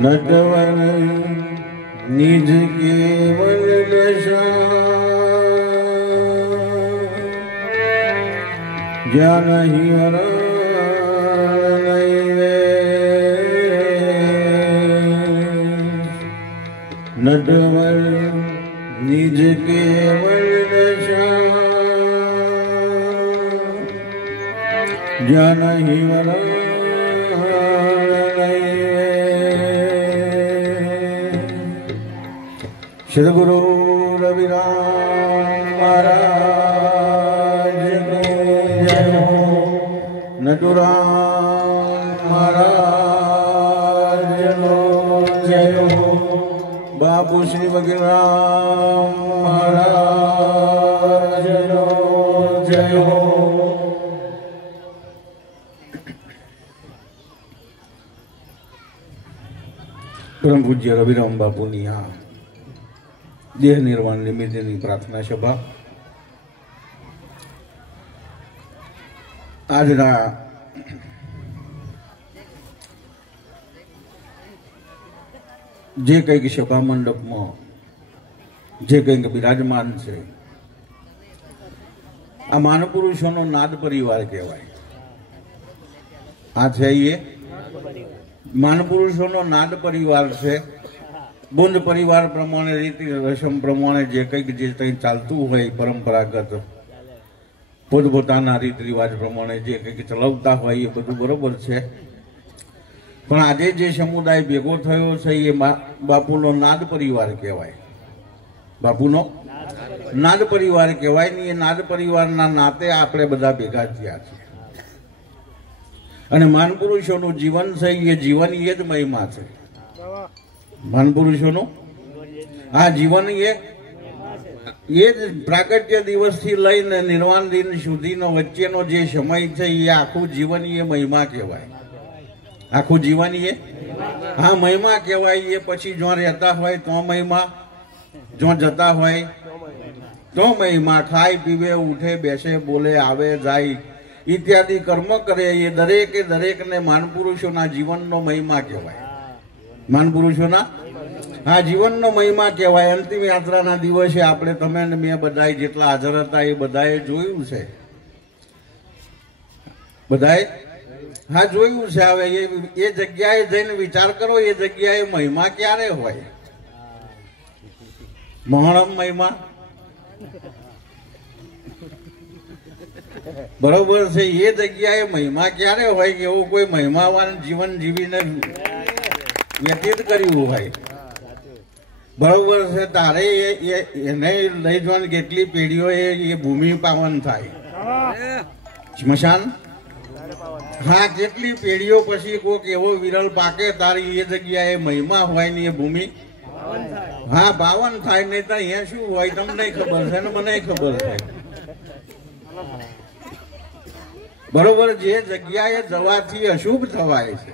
नटवर निज केवल दशा ज्ञान ही नटवर निज केवल दशा ज्ञान ही श्री गुरु रविराम महाराज की जय हो। नटुराम महाराज को जय हो। बापू श्री वकीलराम महाराज को जय हो। परम पूज्य रविराम बापूनी आ देह निर्वाण निमित्तेनी प्रार्थना सभा આજના જે કંઈક સભા મંડપમાં જે કંઈક બિરાજમાન છે આ માનપુરુષોનો નાદ પરિવાર કહેવાય। આ છે એ માનપુરુષોનો નાદ પરિવાર છે। બુંદ પરિવાર પ્રમાણે રીતિ રસમ પ્રમાણે જે કંઈક જે કંઈ ચાલતું હોય પરંપરાગત પોતપોતાના રીત રિવાજ પ્રમાણે જે કંઈક ચલાવતા હોય એ બધું બરોબર છે, પણ આજે જે સમુદાય ભેગો થયો છે એ બાપુનો નાદ પરિવાર કહેવાય। બાપુનો નાદ પરિવાર કહેવાય ને એ નાદ પરિવારના નાતે આપણે બધા ભેગા થયા છીએ। અને માનપુરુષોનું જીવન છે એ જીવન એ જ મહિમા છે। માનપુરુષોનું આ જીવન એ જ પ્રાગટ્ય દિવસથી લઈને નિર્વાણ દિન સુધીનો વચ્ચેનો જે સમય છે એ આખું જીવન એ મહિમા કહેવાય। આખું જીવન એ હા મહિમા કહેવાય। એ પછી જો રહેતા હોય તો મહિમા, જો જતા હોય તો મહિમા। ખાય પીવે, ઉઠે બેસે, બોલે, આવે જાય ઇત્યાદિ કર્મ કરે એ દરેકે દરેકને માનપુરુષોના જીવનનો મહિમા કહેવાય। માનપુરુષોના આ જીવનનો મહિમા કહેવાય। અંતિમ યાત્રાના દિવસે આપણે તમે ને મેં બધાએ જેટલા હાજર હતા એ બધાએ જોયું છે, બધાએ હા જોયું છે। હવે એ જગ્યાએ જઈને વિચાર કરો, એ જગ્યાએ મહિમા ક્યારે હોય? મહોરમ મહિમા બરોબર છે। એ જગ્યાએ મહિમા ક્યારે હોય કે એવો કોઈ મહિમાવાન જીવન જીવીને વ્યતીત કર્યું હોય બરોબર છે। તારે એને લઈ જવાની કેટલી પેઢીઓ એ ભૂમિ પાવન થાય, સ્મશાન હા કેટલી પેઢીઓ પછી કોઈક એવો વિરલ પાકે તારી એ જગ્યાએ મહિમા હોય ને એ ભૂમિ હા પાવન થાય। નહીં તો અહીંયા શું હોય તમને ખબર છે ને મને ખબર છે બરોબર। જે જગ્યાએ જવાથી અશુભ થવાય છે,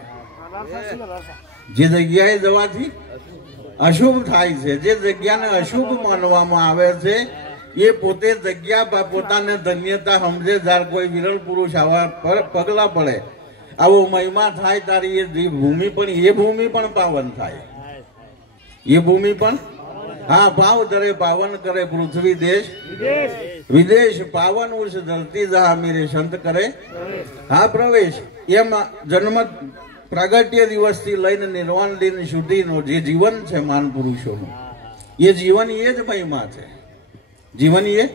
જે જગ્યાએ જવાથી અશુભ થાય છે, જે જગ્યાને અશુભ માનવામાં આવે છે એ પોતે જગ્યા પોતાને ધન્યતા સમજે। જ્યારે કોઈ વિરલ પુરુષ આવા પગલા પડે, આવો મહિમા થાય તારી એ ભૂમિ પણ પાવન થાય। એ ભૂમિ પણ હા ભાવ ધરે પાવન કરે પૃથ્વી દેશ વિદેશ। પાવન ઉર્ષ ધરતી જહા મીરે સંત કરે હા પ્રવેશ। એમાં જન્મ પ્રાગટ્ય દિવસથી લઈને નિર્વાણ દિન સુધીનો જે જીવન છે માનપુરુષોનું એ જીવન એ જ મહિમા છે। જીવન એ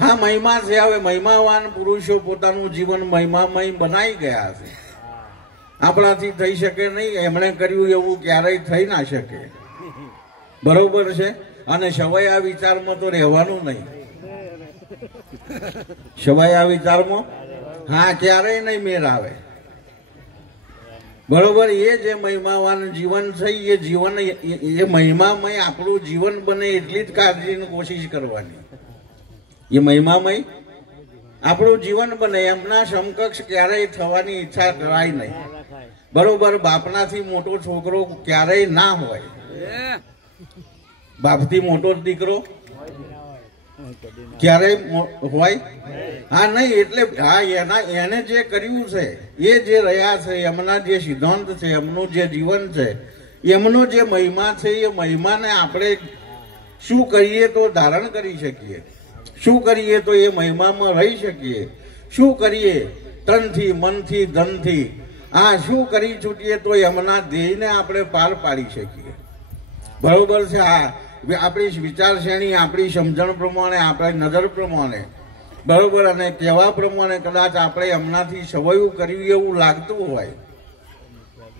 હા મહિમા છે। હવે મહિમાવાન પુરુષો પોતાનું જીવન મહિમામય બનાવી ગયા છે। આપણાથી થઈ શકે નહીં, એમણે કર્યું એવું ક્યારેય થઈ ના શકે બરોબર છે। અને સવાયા વિચારમાં તો રહેવાનું નહીં, સવાયા વિચારમાં હા ક્યારેય નહીં મેર આવે બરોબર। એ જે મહિમાવાન જીવન છે એ જીવન એ મહિમામય આપણું જીવન બને એટલી જ કાળજીની કોશિશ કરવાની। એ મહિમામય આપણું જીવન બને એમના સમકક્ષ ક્યારેય થવાની ઈચ્છા કરાય નહીં બરોબર। બાપનાથી મોટો છોકરો ક્યારેય ના હોય, બાપથી મોટો દીકરો ક્યારેય હોય હા નહીં। એટલે હા એને જે કર્યું છે એ જે રહ્યા છે એમના જે સિદ્ધાંત છે એમનું જે જીવન છે એમનો જે મહિમા છે એ મહિમાને આપણે શું કરીએ તો ધારણ કરી શકીએ, શું કરીએ તો એ મહિમામાં રહી શકીએ, શું કરીએ તનથી મનથી ધનથી, શું કરી છૂટીએ તો એમના ધ્યેયને આપણે પાર પાડી શકીએ. બરોબર છે. આપણી વિચારશ્રેણી, આપણી સમજણ પ્રમાણે, આપણી નજર પ્રમાણે, બરોબર, અને કહેવા પ્રમાણે કદાચ આપણે એમનાથી સવયું કર્યું એવું લાગતું હોય,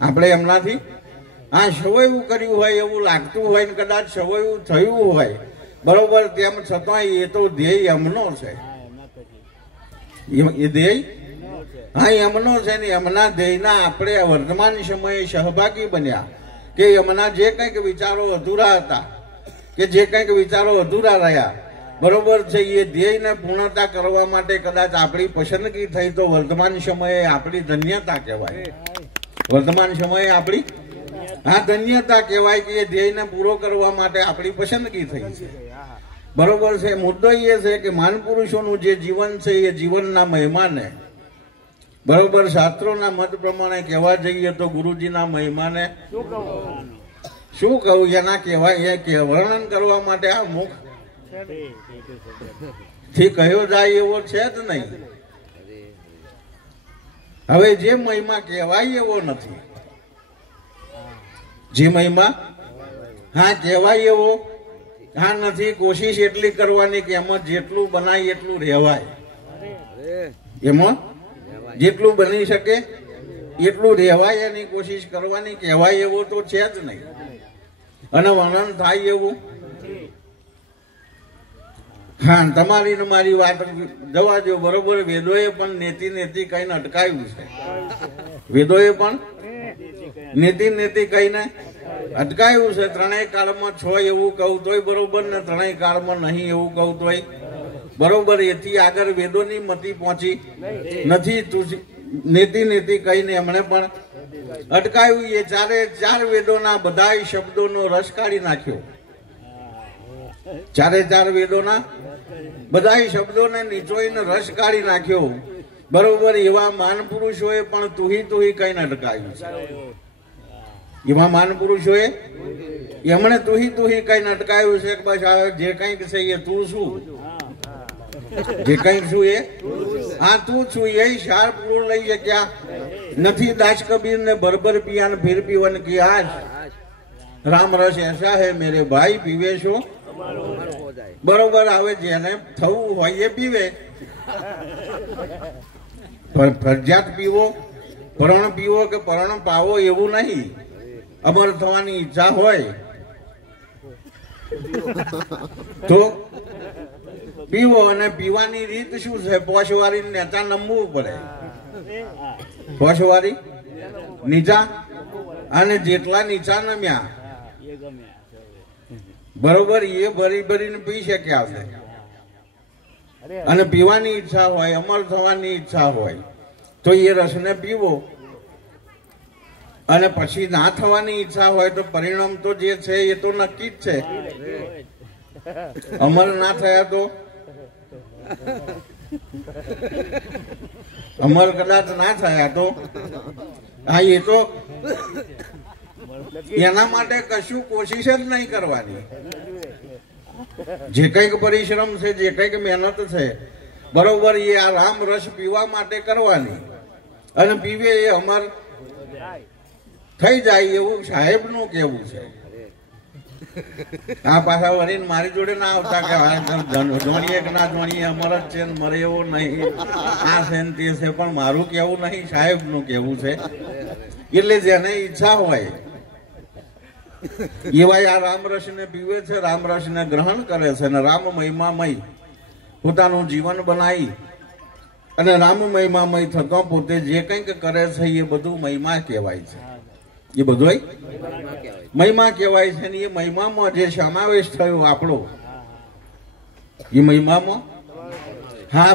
આપણે એમનાથી સવયું કર્યું હોય એવું લાગતું હોય ને કદાચ સવયું થયું હોય, બરોબર, તેમ છતાં એ તો ધ્યેય એમનો છે, એ ધ્યેય એમનો છે ને એમના ધ્યેયના આપણે વર્તમાન સમયે સહભાગી બન્યા કે એમના જે કંઈક વિચારો અધૂરા હતા કે જે કંઈક વિચારો અધૂરા રહ્યા, બરોબર છે, એ ધ્યેયને પૂર્ણતા કરવા માટે કદાચ આપણી પસંદગી થઈ તો વર્તમાન સમયે આપણી ધન્યતા કહેવાય. વર્તમાન સમયે આપણી ધન્યતા કહેવાય કે એ ધ્યેયને પૂરો કરવા માટે આપણી પસંદગી થઈ છે. બરોબર છે. મુદ્દો એ છે કે મહાનપુરુષોનું જે જીવન છે એ જીવનના મહિમાને, બરોબર, શાસ્ત્રોના મત પ્રમાણે કહેવા જઈએ તો ગુરુજીના મહિમાને શું કહું, એના કહેવાય એ વર્ણન કરવા માટે આ મુખ થી કહ્યો જાય એવો છે જ નહીં. હવે જે મહિમા કહેવાય એવો નથી, જે મહિમા કહેવાય એવો નથી. કોશિશ એટલી કરવાની કે એમાં જેટલું બનાય એટલું રહેવાય, એમાં જેટલું બની શકે એટલું રહેવાય એની કોશિશ કરવાની. કહેવાય એવો તો છે જ નહીં અને વર્ણન થાય એવું. તમારી ને મારી વાત જવા દો, બરોબર. વેદોએ પણ નેતિ નેતિ કહીને અટકાવ્યું છે, વેદોએ પણ નેતિ કહીને અટકાયું છે. ત્રણેય કાળમાં છો એવું કહું તોય બરોબર ને ત્રણેય કાળમાં નહીં એવું કહું તોય બરોબર. એથી આગળ વેદોની મતિ પહોંચી નથી. નેતિ કહીને એમણે પણ અટકાયું. એ ચાર વેદોના બધા શબ્દોનો રસ કાઢી નાખ્યો. ચાર વેદોના બધા શબ્દોને નીચોઈને રસ કાઢી નાખ્યો, બરોબર. એવા માન પુરુષોએ પણ તુહી કહીને અટકાયું છે. એવા માન પુરુષોએ એમણે તુહી કહીને અટકાયું છે. બસ જે કંઈક છે એ તું શું, જે કંઈક શું એ તું છું. એ શાર પૂરું લઈ શક્યા નથી. દાસ કબીર ને બરબર પિયા ને ફિર પીવન की आज રામ રસ એસા હે મેરે ભાઈ પીવે છો, બરોબર. હવે જેને થવું હોય એ પીવે, ફરજિયાત પીવો, પરણ પીવો કે પરણ પાવો એવું નહીં. અમર થવાની ઈચ્છા હોય તો પીવો. અને પીવાની રીત શું છે? પોષવાળી નેતા નમવું પડે, પોષવાળી નીચા, અને જેટલા નીચા નમ્યા, બરોબર, એ ભરીને પી શક્યા છે. અને પીવાની ઈચ્છા હોય, અમર થવાની ઈચ્છા હોય તો એ રસને પીવો. અને પછી ના થવાની ઈચ્છા હોય તો પરિણામ તો જે છે એ તો નક્કી જ છે. અમર ના થયા તો, અમર કદાચ ના થયા તો એ તો એના માટે કશું કોશિશ જ નહીં કરવાની. જે કંઈક પરિશ્રમ છે, જે કંઈક મહેનત છે, બરોબર, એ આ રામ રસ પીવા માટે કરવાની. અને પીવે એ અમર થઈ જાય એવું સાહેબનું કેવું છે. આ પાછા વળીને મારી જોડે ના આવતા કે જોણીએ કે ના જોણીએ અમર જ છે, મરે એવો નહીં, આ છે ને તે છે. પણ મારું કેવું નહીં, સાહેબનું કેવું છે. એટલે જેને ઈચ્છા હોય એવા આ રામરસ ને પીવે છે, રામરસ ને ગ્રહણ કરે છે, અને રામ મહિમામય પોતાનું જીવન બનાવી અને રામ મહિમામય થતો પોતે જે કંઈક કરે છે એ બધું મહિમા કહેવાય છે. એ બધું મહિમા કહેવાય છે. ને એ મહિમામાં જે સમાવેશ થયો આપણો, એ મહિમામાં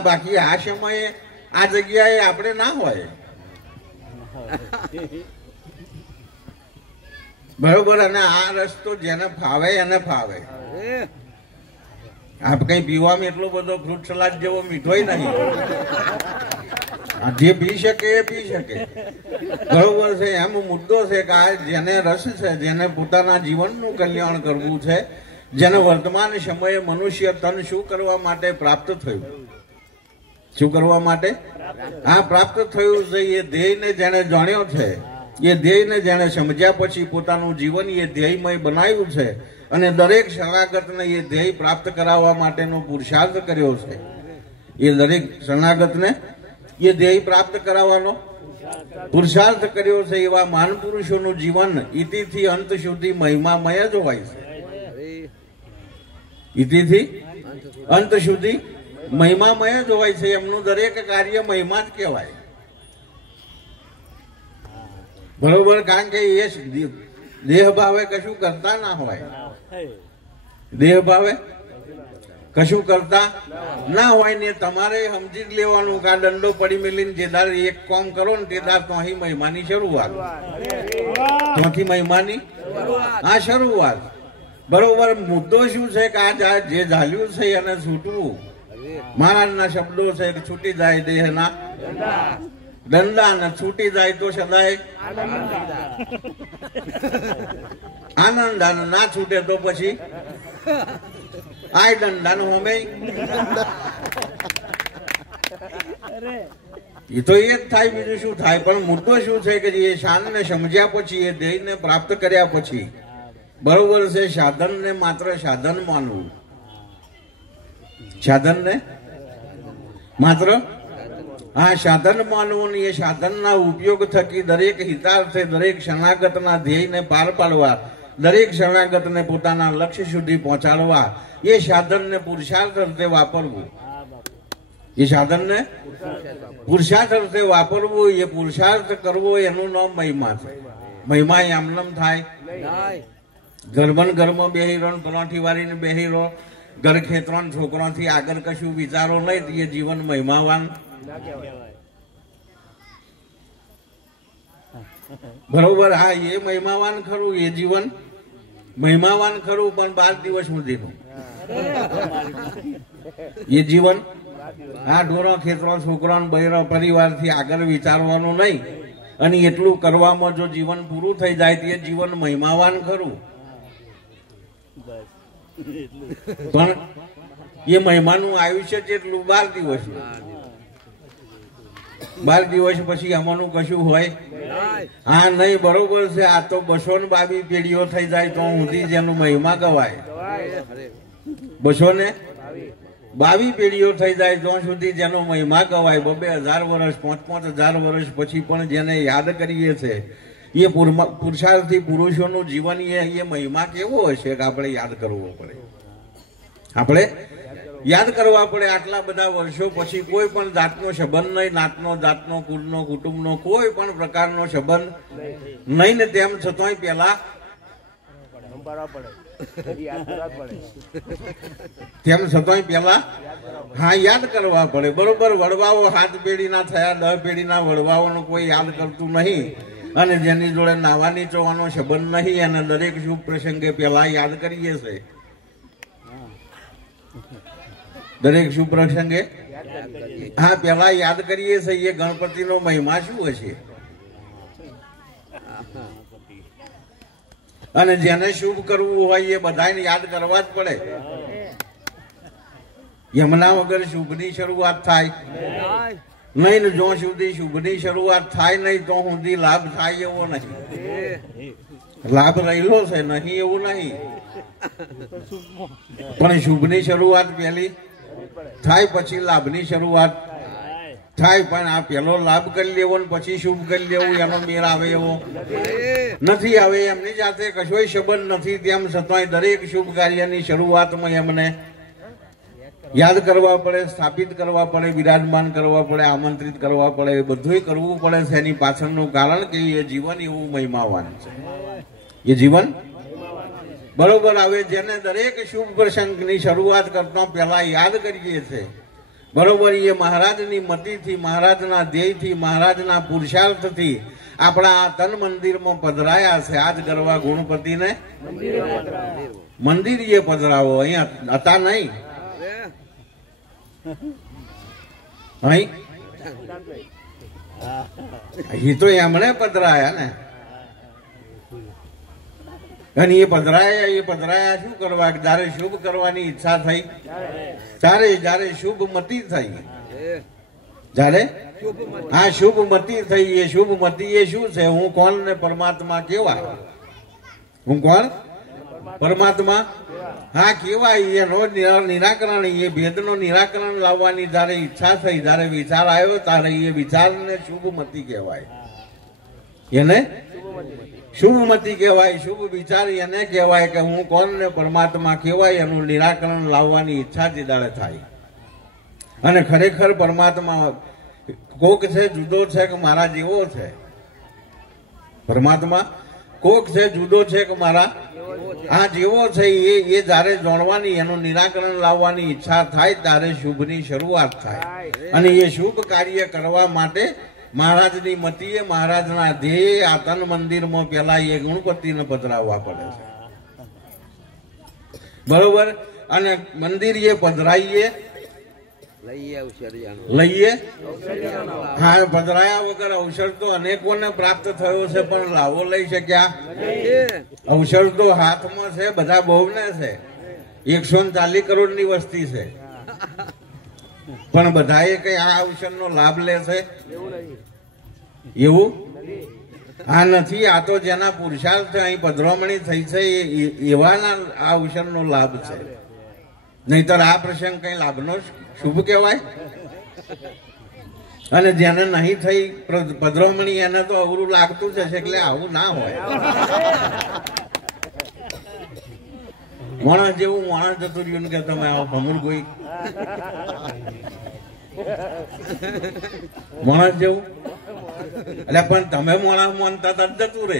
બાકી આ સમયે આ જગ્યાએ આપણે ના હોય, બરોબર. અને આ રસ્તો જેને ફાવે એને ફાવે. આપ કઈ પીવામાં એટલો બધો ફ્રૂટ સલાડ જેવો મીઠોય નહીં, જે પી શકે એ પી શકે, બરોબર છે. એમ મુદ્દો છે કે આ જેને રસ છે, જેને પોતાના જીવનનું કલ્યાણ કરવું છે, જેને વર્તમાન સમયે મનુષ્ય તન શું કરવા માટે પ્રાપ્ત થયું, શું કરવા માટે આ પ્રાપ્ત થયું છે, એ ધ્યેયને જેને જાણ્યો છે, એ ધ્યેયને જેને સમજ્યા પછી પોતાનું જીવન એ ધ્યેયમય બનાવ્યું છે અને દરેક શરણાગતને એ ધ્યેય પ્રાપ્ત કરાવવા માટેનો પુરુષાર્થ કર્યો છે. એ દરેક શરણાગતને એ ધ્યેય પ્રાપ્ત કરાવવાનો પુરુષાર્થ કર્યો છે. એવા મહાન પુરુષોનું જીવન ઇતિથી અંત સુધી મહિમામય જ હોય છે. ઇતિથી અંત સુધી મહિમામય જ હોય છે. એમનું દરેક કાર્ય મહિમા જ કહેવાય, બરોબર. કારણ કે એ દેહ ભાવે કશું કરતા ના હોય, દેહ ભાવે કશું કરતા ના હોય ને તમારે સમજી જ લેવાનું કે આ દંડો પડી મેલીને જે દાર એક કામ કરો ને તે દાર તો અહીં મહિમાની શરૂઆત, ત્યાંથી મહિમાની આ શરૂઆત, બરોબર. મુદ્દો શું છે કે આ જે ઝાલ્યું છે એને છૂટવું. મહારાજના શબ્દો છે કે છૂટી જાય દેહના દંડા ને છૂટી જાય તો સદાય આનંદ, અને ના છૂટે તો પછી આય દંડા નો અમે એ તો એ જ થાય, બીજું શું થાય. પણ મુદ્દો શું છે કે એ શાનને સમજ્યા પછી, એ ધ્યેયને પ્રાપ્ત કર્યા પછી, બરોબર છે, સાધનને માત્ર સાધન માનવું, સાધનને માત્ર આ સાધન માનવું, એ સાધનના ઉપયોગ થકી દરેક હિતાર્થે દરેક શરણાગતના ધ્યેયને પાર પાડવા, દરેક શરણાગતને પોતાના લક્ષ્ય સુધી પહોંચાડવા, એ સાધનને પુરુષાર્થ અર્થે વાપરવું, એ સાધનને પુરુષાર્થ અર્થે વાપરવું, એ પુરુષાર્થ કરવો, એનું નામ મહિમા છે. મહિમા આમનમ થાય ગરબન ઘરમાં બેહી રહો, પલોઠી વાળીને બેહી રહો, ઘર ખેતરો છોકરાથી આગળ કશું વિચારો નહીં, એ જીવન મહિમાવાન, બરોબર. હા, એ મહિમાવાન ખરું, એ જીવન મહિમાવાન ખરું, પણ 12 દિવસ સુધીનું એ જીવન. આ ઢોરો ખેતરો છોકરો બૈરો પરિવારથી આગળ વિચારવાનું નહીં, અને એટલું કરવામાં જો જીવન પૂરું થઈ જાય તો એ જીવન મહિમાવાન ખરું. પણ એ મહિમાનું આયુષ્ય જેટલું 12 દિવસ, 12 દિવસ પછી આમાંનું કશું હોય હા નહીં, બરોબર છે. આ તો 222 પેઢીઓ થઈ જાય તો સુધી જેનું મહિમા ગવાય, 222 પેઢીઓ થઈ જાય ત્યાં સુધી જેનો મહિમા ગવાય. 2000 વર્ષ 5000 વર્ષ પછી પણ જેને યાદ કરીએ છે, એ પુરુષાર્થી પુરુષોનું જીવન એ મહિમા કેવો હશે કે આપણે યાદ કરવો પડે, આપણે યાદ કરવા પડે. આટલા બધા વર્ષો પછી કોઈ પણ જાતનો સંબંધ નહીં, નાતનો જાતનો કુળનો કુટુંબનો કોઈ પણ પ્રકારનો સંબંધ નહીં ને તેમ છતાંય પેલા તેમ છતાંય પેલા હા યાદ કરવા પડે, બરોબર. વડવાઓ 7 પેઢીના થયા, 10 પેઢીના વડવાઓનો કોઈ યાદ કરતું નહીં, અને જેની જોડે નાવાની ચોવાનો સંબંધ નહીં, અને દરેક શુભ પ્રસંગે પેલા યાદ કરીએ છે, દરેક શુભ પ્રસંગે હા પેલા યાદ કરીએ છીએ. એ ગણપતિનો મહિમા શું હશે, અને જેને શુભ કરવું હોય એ બધાને યાદ કરવા જ પડે. એમના વગર શુભની શરૂઆત થાય નહીં, ને જો સુધી શુભની શરૂઆત થાય નહીં તો સુધી લાભ થાય એવો નહીં. લાભ રહેલો છે નહીં એવું નહીં, પણ શુભની શરૂઆત પહેલી થાય, પછી લાભની શરૂઆત થાય. પણ આ પેલો લાભ કરી લેવો ને પછી શુભ કરી લેવું, એનો મેળ આવે એવો નથી. આવે એમની જાતે કશોય સંબંધ નથી, તેમ છતાંય દરેક શુભ કાર્યની શરૂઆતમાં એમને યાદ કરવા પડે, સ્થાપિત કરવા પડે, વિરાજમાન કરવા પડે, આમંત્રિત કરવા પડે, બધું કરવું પડે છે. એની પાછળનું કારણ કે એ જીવન એવું મહિમાવાન છે, એ જીવન બરોબર. આવે જેને દરેક શુભ પ્રસંગની શરૂઆત કરતા પહેલા યાદ કરીએ છે, બરોબર. એ મહારાજની મતિથી, મહારાજના ધ્યેયથી, મહારાજના પુરુષાર્થથી આપણા તન મંદિરમાં પધરાયા છે. આજ કરવા ગુણપતિને મંદિર એ પધરાવો, અહીંયા હતા નહીં, અહીં એ તો એમણે પધરાયા ને, અને એ પધરાયા શું કરવા? જયારે શુભ કરવાની ઈચ્છા થઈ ત્યારે, જયારે શુભ મતી થઈ, જયારે આ શુભ મતી થઈ. એ શુભ મતી એ શું છે? હું કોણ ને પરમાત્મા કેવાય? હું કોણ? પરમાત્મા. હા કેવાય. એનો નિરાકરણ, એ ભેદનો નિરાકરણ લાવવાની જયારે ઈચ્છા થઈ, જયારે વિચાર આવ્યો, ત્યારે એ વિચારને શુભ મતી કહેવાય. એને શુભમતી કહેવાય. શુભ વિચાર એને કહેવાય કે હું કોણ ને પરમાત્મા કહેવાય. એનું નિરાકરણ લાવવાની ઈચ્છા જે દાડે થાય. અને ખરેખર પરમાત્મા કોક છે જુદો છે કે મારા જેવો છે? પરમાત્મા કોક છે જુદો છે કે મારા આ જેવો છે? એ જયારે જાણવાની, એનું નિરાકરણ લાવવાની ઈચ્છા થાય ત્યારે શુભની શરૂઆત થાય. અને એ શુભ કાર્ય કરવા માટે મહારાજની મતીએ, મહારાજના ધ્યેય આ તન મંદિરમાં પેલા એ ગણપતિને પધરાવવા પડે છે, બરોબર? અને મંદિર એ પધરાઈએ લઈએ. હા, પધરાયા વગર અવસર તો અનેકોને પ્રાપ્ત થયો છે, પણ લાવો લઈ શક્યા? અવસર તો હાથમાં છે, બધા બહુને છે. 140 કરોડની વસ્તી છે, પણ બધાએ કઈ આ અવસરનો લાભ લે છે એવું આ નથી. આ તો જેના પુરુષાર્થ અહીં પધરામણી થઈ છે એવાના આ અવસરનો લાભ છે. નહીતર આ પ્રસંગ કઈ લાભનો શુભ કહેવાય? અને જેને નહીં થઈ પધરામણી એને તો અવરું લાગતું જ હશે, એટલે આવું ના હોય. માણસ જેવું માણસ જતું રહ્યું કે તમે આવો ભમર કોઈ માણસ જેવું, એટલે પણ તમે માણસ માનતા હતા જતું રે.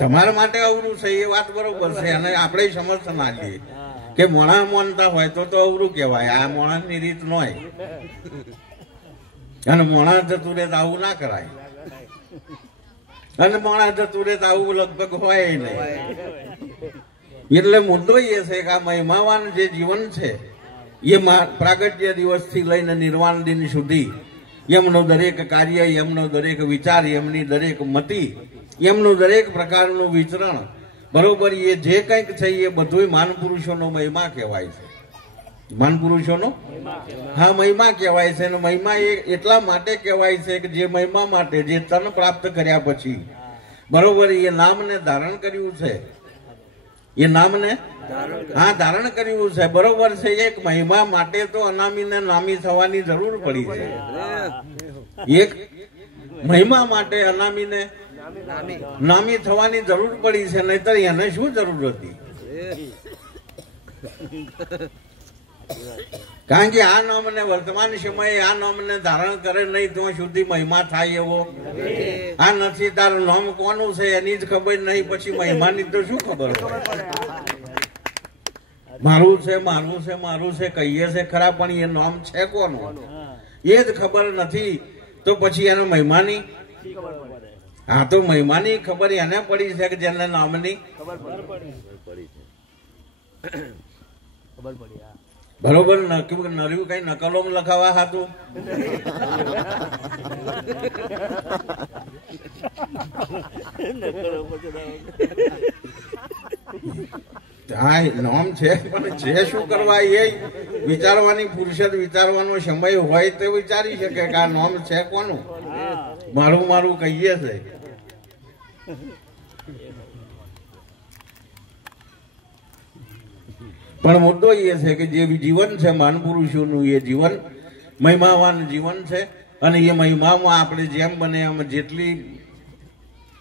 તમારા માટે અવરું છે એ વાત બરોબર છે, અને આપણે સમર્થન આપીએ કે માણસ માનતા હોય તો અવરું કહેવાય. આ માણસ ની રીત ન હોય, અને માણસ જતું રે તો આવું ના કરાય. અને માણસ જતું રે તો આવું લગભગ હોય નહીં. એટલે મુદ્દો એ છે કે આ મહિમાવાન જે જીવન છે એ પ્રાગટ્ય દિવસથી લઈને નિર્વાણ દિન સુધી એમનો દરેક કાર્ય, એમનો દરેક વિચાર, એમની દરેક મતિ, એમનું દરેક પ્રકારનું વિચરણ, બરોબર? એ જે કંઈક છે એ બધું માન પુરુષોનો મહિમા કહેવાય છે. માન પુરુષોનો હા મહિમા કહેવાય છે. અને મહિમા એ એટલા માટે કહેવાય છે કે જે મહિમા માટે, જે તન પ્રાપ્ત કર્યા પછી, બરોબર, એ નામને ધારણ કર્યું છે. એ નામને હા ધારણ કર્યું છે, બરોબર છે. એક મહિમા માટે તો અનામીને નામી થવાની જરૂર પડી છે. એક મહિમા માટે અનામીને નામી થવાની જરૂર પડી છે, નહીતર એને શું જરૂર હતી? કારણ કે આ નામને વર્તમાન સમયે આ નામને ધારણ કરે નહીં ત્યાં સુધી મહિમા થાય એવો આ નથી. તારું નામ કોનું છે એની જ ખબર નહીં, પછી મહિમાની તો શું ખબર હોય? મારું છે મારું છે મારું છે કહીએ છે ખરા, પણ એ નામ છે કોનું એ જ ખબર નથી. તો પછી એને મહિમાની, હા તો મહિમાની ખબર એને પડી છે કે જેને નામની ખબર પડી. બરોબર. નર્યું કઈ નકલો લખાવા હતું? હા નામ છે, પણ છે શું કરવા એ વિચારવાની ફુરસદ, વિચારવાનો સમય હોય તો વિચારી શકે કે આ નામ છે કોનું. મારું મારું કહીએ છે. પણ મુદ્દો એ છે કે જે જીવન છે માન પુરુષોનું, એ જીવન મહિમાવાન જીવન છે. અને એ મહિમામાં આપણે જેમ બને એમ જેટલી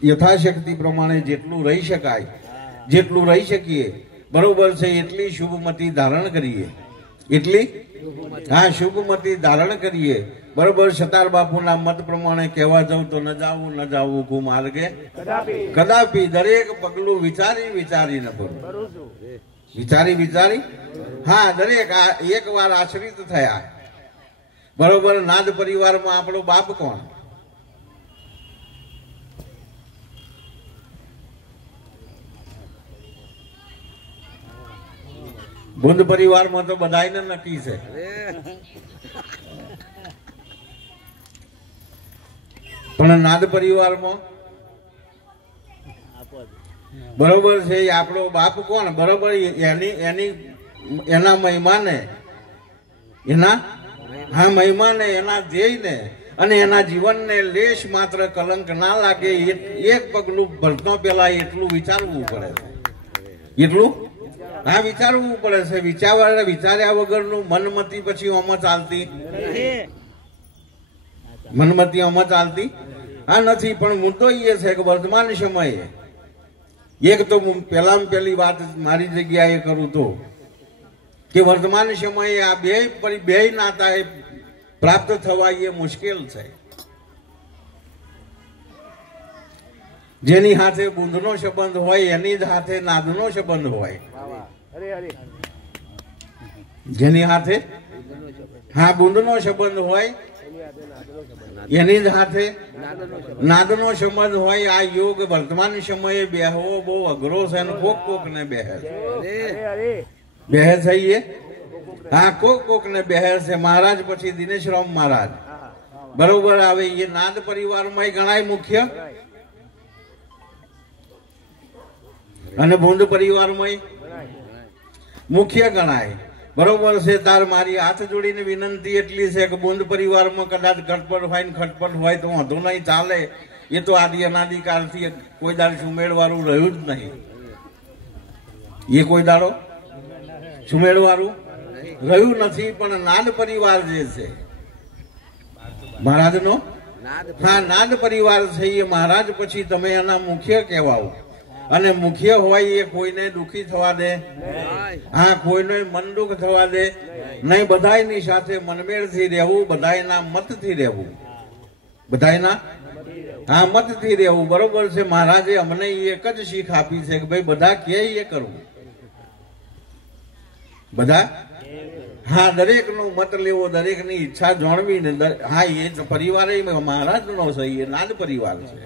યથાશક્તિ પ્રમાણે જેટલું રહી શકાય, જેટલું રહી શકીએ, બરોબર છે, એટલી શુભમતી ધારણ કરીએ. એટલી હા શુભમતી ધારણ કરીએ, બરોબર. સતાર બાપુના મત પ્રમાણે કહેવા જાઉં તો ન જાવું કુમાર્ગે કદાપી. દરેક પગલું વિચારી વિચારીને ભરું. વિચારી હા દરેક એક વાર આશ્રિત થયા, બરોબર. નાદ પરિવારમાં આપણો બાપ કોણ? બુદ્ધ પરિવારમાં તો બધાને નક્કી છે. પણ નાદ પરિવારમાં બરોબર છે, આપણો બાપ કોણ બરોબર, એના મહિમાને મહિમાને એના ધ્યેયને અને એના જીવનને લેશ માત્ર કલંક ના લાગે એક પગલું ભરતો પેલા એટલું વિચારવું પડે છે, એટલું વિચારવું પડે છે. વિચાર્યા વગરનું મનમતી પછી ઓમાં ચાલતી નથી. પણ મુદ્દો એ છે કે વર્તમાન સમયે એક તો પહેલી વાત મારી જગ્યાએ કરું તો કે વર્તમાન સમયે આ બે નાતા પ્રાપ્ત થવા એ મુશ્કેલ છે. જેની સાથે બુંદનો સંબંધ હોય એની સાથે નાદનો સંબંધ હોય, જેની સાથે બુંદનો સંબંધ હોય એની સાથે નાદનો સંબંધ હોય. આ યોગ વર્તમાન સમયે બેહવો બહુ અઘરો છે અને કોક ને બેહે છે. કોક ને બેહે છે. મહારાજ પછી દિનેશરામ મહારાજ બરોબર આવે એ નાદ પરિવારમાં ગણાય મુખ્ય અને બુંદ પરિવારમાં મુખ્ય ગણાય. બરોબર છે. તાર મારી હાથ જોડીને વિનંતી એટલી છે કે બુંદ પરિવારમાં કદાચ ખટપટ હોય ને ખટપટ હોય તો વાંધો નહીં, ચાલે. એ તો આદિ અનાદિકાળથી કોઈ દાડ સુમેળવાળું રહ્યું જ નહીં. એ કોઈ દાડો સુમેળવાળું રહ્યું નથી. પણ નાદ પરિવાર જે છે મહારાજનો, નાદ પરિવાર છે એ મહારાજ પછી તમે એના મુખ્ય કહેવાઓ. અને મુખ્ય હોય એ કોઈને દુઃખી થવા દે, કોઈને મન દુઃખ થવા દે નહીં. બધાયની સાથે મનમેળથી રહેવું, બધાયના મતથી રહેવું, બધાયના મતથી રહેવું. બરોબર છે. મહારાજે અમને એક જ શીખ આપી છે કે ભાઈ બધા કે એ કરવું, બધા દરેક નો મત લેવો, દરેક ની ઈચ્છા જાણવી ને. એ પરિવાર મહારાજ નો છે, એ નાદ પરિવાર છે.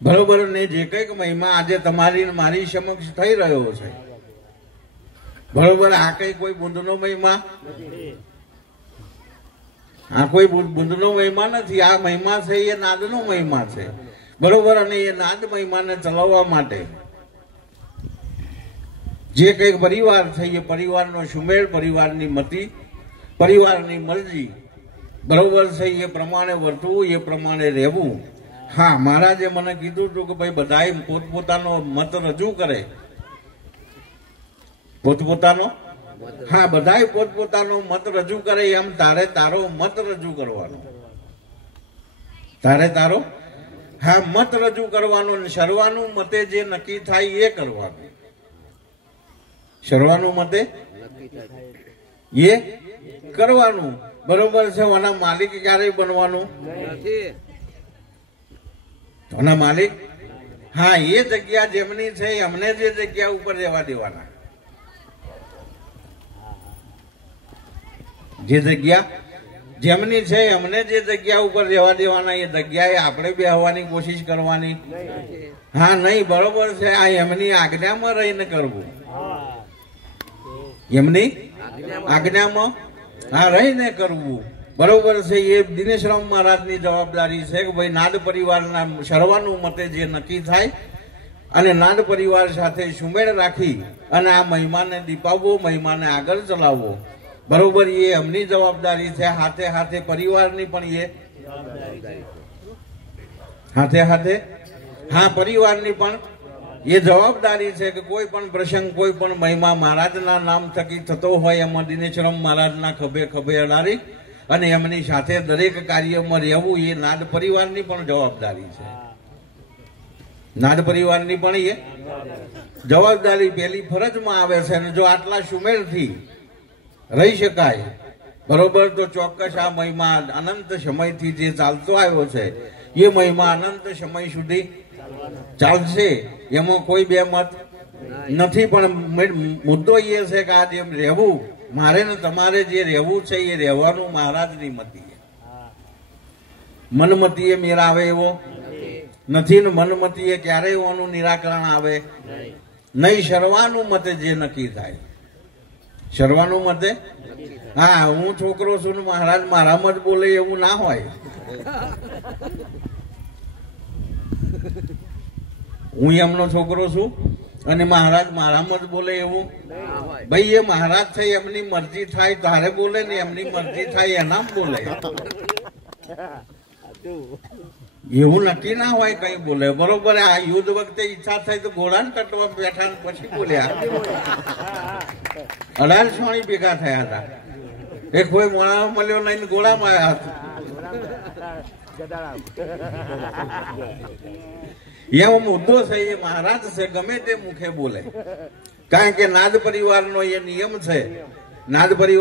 બરોબર ને. જે કઈક મહિમા આજે તમારી મારી સમક્ષ થઈ રહ્યો છે બરોબર, આ કઈ કોઈ બુંદનો મહિમા, કોઈ બુંદનો મહિમા નથી. આ મહિમા છે એ નાદનો મહિમા છે બરોબર. અને એ નાદ મહિમાને ચલાવવા માટે જે કઈક પરિવાર છે એ પરિવારનો સુમેળ, પરિવારની મતિ, પરિવારની મરજી બરોબર છે એ પ્રમાણે વર્તવું, એ પ્રમાણે રહેવું. મહારાજે મને કીધું હતું કે ભાઈ બધાએ પોતપોતાનો મત રજૂ કરે, બધાએ પોતપોતાનો મત રજૂ કરે. એમ તારે તારો મત રજૂ કરવાનો, મત રજૂ કરવાનો. સર્વાનું મતે જે નક્કી થાય એ કરવાનું, સર્વાનું મતે એ કરવાનું બરોબર છે. આના માલિક ક્યારેય બનવાનું નથી. આના માલિક એ જગ્યા જેમની છે અમને જે જગ્યા ઉપર રહેવા દેવાના, જે જગ્યા જેમની છે અમને જે જગ્યા ઉપર રહેવા દેવાના, એ જગ્યાએ આપણે બેહવાની કોશિશ કરવાની નહીં. બરોબર છે. એમની આજ્ઞામાં રહીને કરવું, એમની આજ્ઞામાં રહીને કરવું બરોબર છે. એ દિનેશરામ મહારાજની જવાબદારી છે કે ભાઈ નાદ પરિવારના સર્વાનું મતે જે નક્કી થાય અને નાદ પરિવાર સાથે સુમેળ રાખી અને આ મહિમાને દીપાવવો, મહિમાને આગળ ચલાવવો બરોબર, એ એમની જવાબદારી છે. હાથે પરિવારની પણ એ પરિવારની પણ એ જવાબદારી છે કે કોઈ પણ પ્રસંગ, કોઈ પણ મહિમા મહારાજના નામ થકી થતો હોય એમાં દિનેશરામ મહારાજના ખભે અડારી અને એમની સાથે દરેક કાર્યમાં રહેવું, એ નાદ પરિવારની પણ જવાબદારી છે. નાદ પરિવારની પણ એ જવાબદારી પેલી ફરજમાં આવે છે. અને જો આટલા સુમેળથી રહી શકાય બરોબર તો ચોક્કસ આ મહિમા અનંત સમયથી જે ચાલતો આવ્યો છે એ મહિમા અનંત સમય સુધી ચાલશે. એમાં કોઈ બે મત નથી. પણ મુદ્દો એ છે કે આ જેમ રહેવું, મારે ને તમારે જે રહેવું છે એ રહેવાનું મહારાજની મતી, મનમતીએ મેળ આવે એવો નથી ને મનમતીએ ક્યારેય એનું નિરાકરણ આવે નહીં. સર્વાનું મતે જે નક્કી થાય શરવાનું મતે હા હું છોકરો છું ને મહારાજ મારામાં જ બોલે એવું ના હોય. હું એમનો છોકરો છું અને મહારાજ મારામાં જ બોલે એવું ભાઈ એ મહારાજ થઈ એમની મરજી થાય તારે બોલે ને એમની મરજી થાય એનામ બોલે. એવું નક્કી ના હોય કઈ બોલે બરોબર. આ યુદ્ધ વખતે ઈચ્છા થઈ તો ઘોડાને કટવા બેઠા પછી બોલ્યા. 18 સોણી ભેગા થયા હતા. એ કોઈ મોણા મળ્યો નહીં ઘોડામાં આવ્યા હતા. એવો મુદ્દો છે એ મહારાજ છે ગમે તે મુખે બોલે કારણ કે નાદ પરિવારનો એ નિયમ છે. નાદ પરિવાર